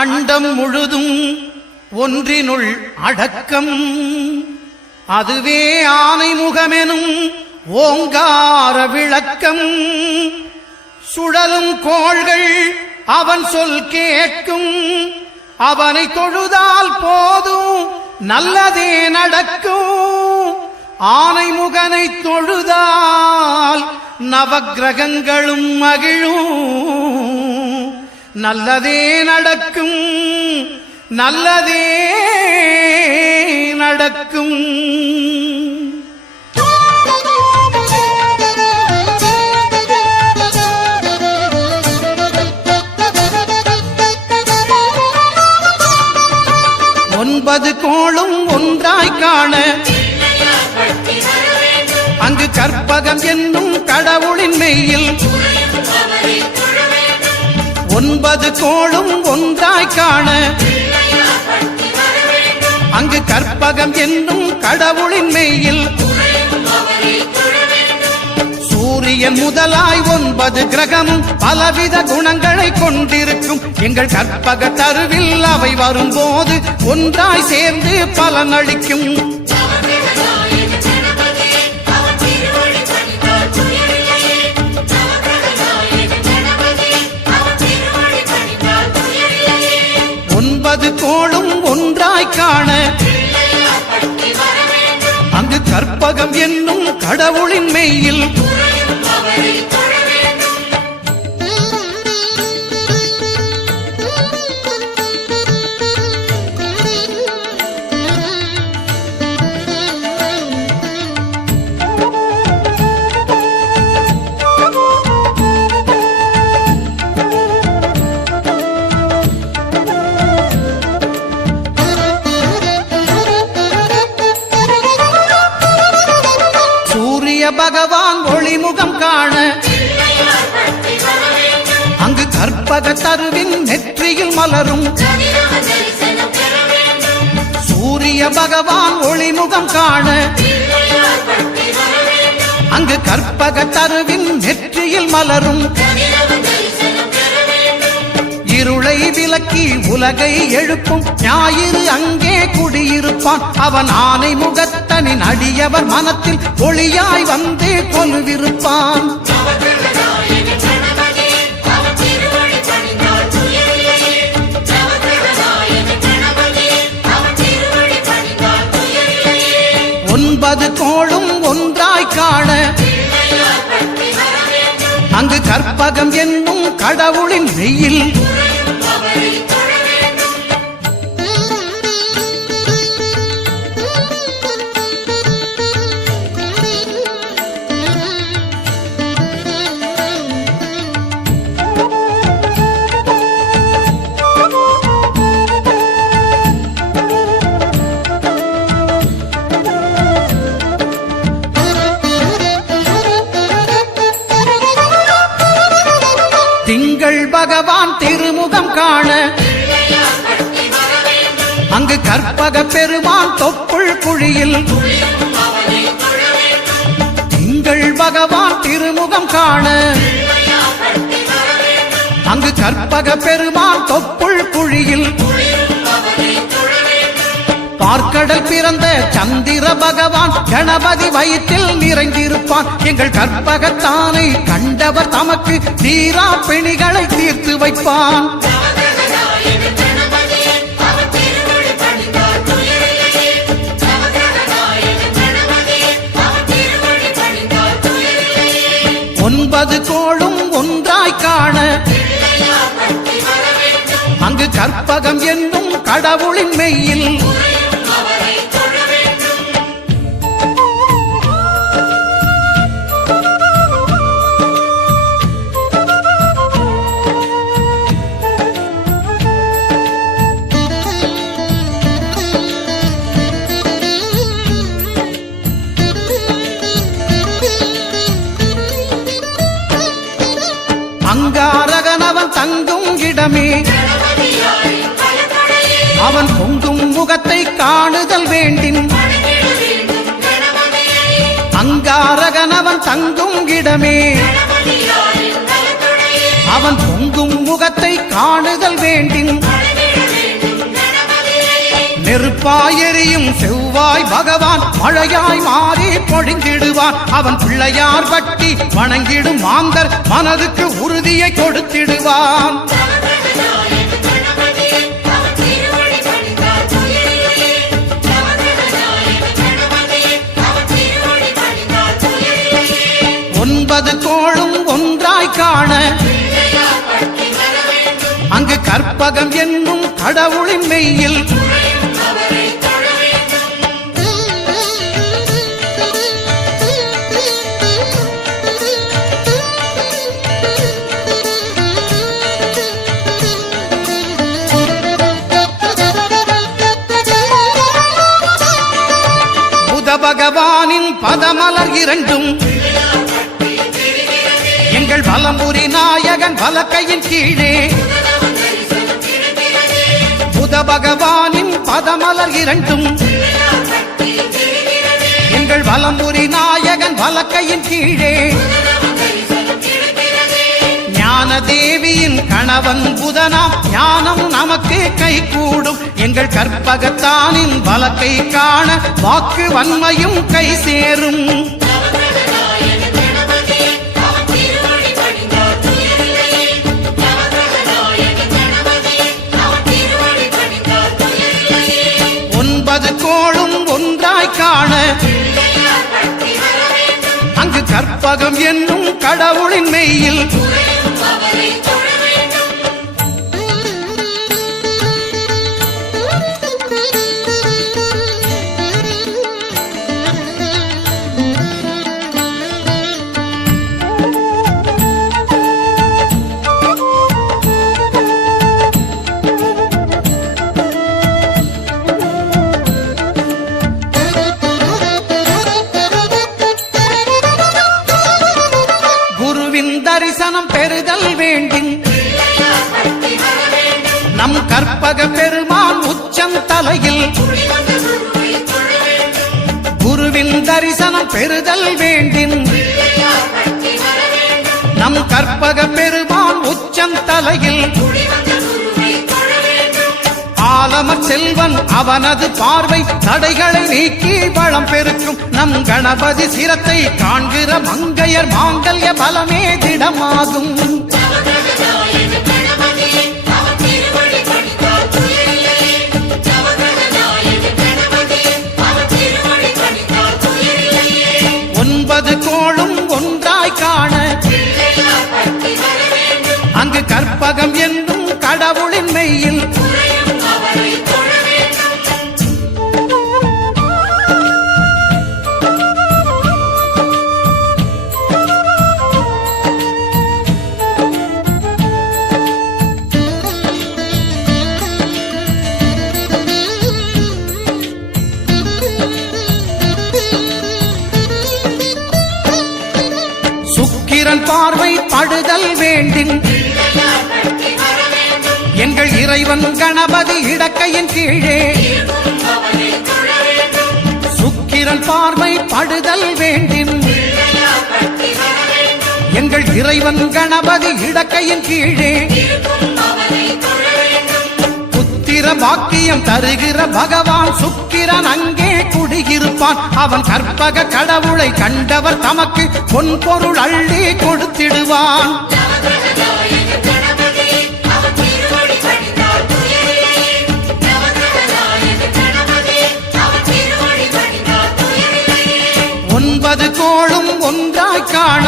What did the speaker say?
அண்டம் முழுதும் ஒன்றினுள் அடக்கம். அதுவே ஆனைமுகமெனும் ஓங்கார விளக்கம். சுழலும் கோள்கள் அவன் சொல் கேட்கும். அவனை தொழுதால் போதும் நல்லதே நடக்கும். ஆனைமுகனை தொழுதால் நவக்கிரகங்களும் மகிழும். நல்லதே நடக்கும், நல்லதே நடக்கும். ஒன்பது கோளும் ஒன்றாய் காண அங்கு கற்பகம் என்னும் கடவுளின் மெய்யில். ஒன்பது கோளும் ஒன்றாய் காண அங்கு கற்பகம் என்னும் கடவுளின் மெய்யில். சூரியன் முதலாய் 9 கிரகமும் பலவித குணங்களை கொண்டிருக்கும். எங்கள் கற்பக தருவில் அவை வரும்போது ஒன்றாய் சேர்ந்து பலனளிக்கும். ஒன்பது கோளும் ஒன்றாய் காண அங்கு கற்பகம் என்னும் கடவுளின் மெய்யில். பகவான் ஒளிமுகம் காண அங்கு கற்பக தருவின் நெற்றியில் மலரும். சூரிய பகவான் ஒளிமுகம் காண அங்கு கற்பக தருவின் நெற்றியில் மலரும். இருளை விலக்கி உலகை எழுப்பும் ஞாயிறு அங்கே குடியிருப்பான். அவன் ஆனை முகத்தனின் அடியவர் மனத்தில் ஒளியாய் வந்து கொலுவிருப்பான். ஒன்பது கோளும் ஒன்றாய் காண அங்கு கற்பகம் என்னும் கடவுளின் மெய்யில். திங்கள் பகவான் திருமுகம் காண அங்கு கற்பக பெருமான் தொப்புள் குழியில். திங்கள் பகவான் திருமுகம் காண அங்கு கற்பக பெருமான் தொப்புள் குழியில். பார்க்கடல் பிறந்த சந்திர பகவான் கணபதி வயிற்றில் நிறைந்திருப்பான். எங்கள் கற்பகத்தானை கண்டவர் தமக்கு தீரா பிணிகளை தீர்த்து வைப்பான். ஒன்பது கோளும் ஒன்றாய் காண அங்கு கற்பகம் என்னும் கடவுளின் மெய்யில். அங்காரகனவன் தங்கும் இடமே அவன் பொங்கும் முகத்தை காணுதல் வேண்டின். அங்காரகனவன் தங்கும் இடமே அவன் பொங்கும் முகத்தை காணுதல் வேண்டின். நெருப்பாயெறியும் செவ்வாய் பகவான் மழையாய் மாறி பொழிந்திடுவான். அவன் பிள்ளையார் பட்டி வணங்கிடும் மாந்தர் மனதுக்கு உறுதியை கொடுத்திடுவான். ஒன்பது கோளும் ஒன்றாய் காண அங்கு கற்பகம் என்னும் கடவுளின் மெய்யில் புத பகவானின் பதமலர் இரண்டும் எங்கள் வலம்புரி நாயகன் வலக்கையின் கீழே. புத பகவானின் பதமலர் இரண்டும் எங்கள் வலம்புரி நாயகன் வலக்கையின் கீழே. ஞான தேவியின் கணவன் புதனாம் ஞானம் நமக்கு கை கூடும். எங்கள் கற்பகத்தானின் வலக்கை காண வாக்கு வன்மையும் கை சேரும். ஒன்பது கோளும் ஒன்றாய் காண அங்கு கற்பகம் என்னும் கடவுளின் மெய்யில் தரிசனம் பெறுதல் வேண்டின் நம் கற்பக பெருமான் உச்சந்தலையில் குருவின் தரிசனம் பெறுதல் வேண்டின் நம் கற்பக பெருமான் உச்சந்தலையில் ஆலமர் செல்வன் அவனது பார்வை தடைகளை நீக்கி வளம் பெருக்கும். நம் கணபதி சிரத்தை காண்கிற மங்கையர் மாங்கல்ய பலமே திடமாகும். ஒன்பது கோளும் ஒன்றாய் காண அங்கு கற்பகம் என்னும் கடவுளின் மெய்யில் சுக்கிரன் பார்வை படுதல் வேண்டின் எங்கள் இறைவன் கணபதி இடக்கையின் கீழே. சுக்கிரன் பார்வை படுதல் வேண்டின் எங்கள் இறைவன் கணபதி இடக்கையின் கீழே. புத்திர பாக்கியம் தருகிற பகவான் சுக்கிரன் அங்கே குடியிருப்பான். அவன் கற்பக கடவுளை கண்டவர் தமக்கு பொன் பொருள் அள்ளி கொடுத்திடுவான். ஒன்பது கோளும் ஒன்றாய் காண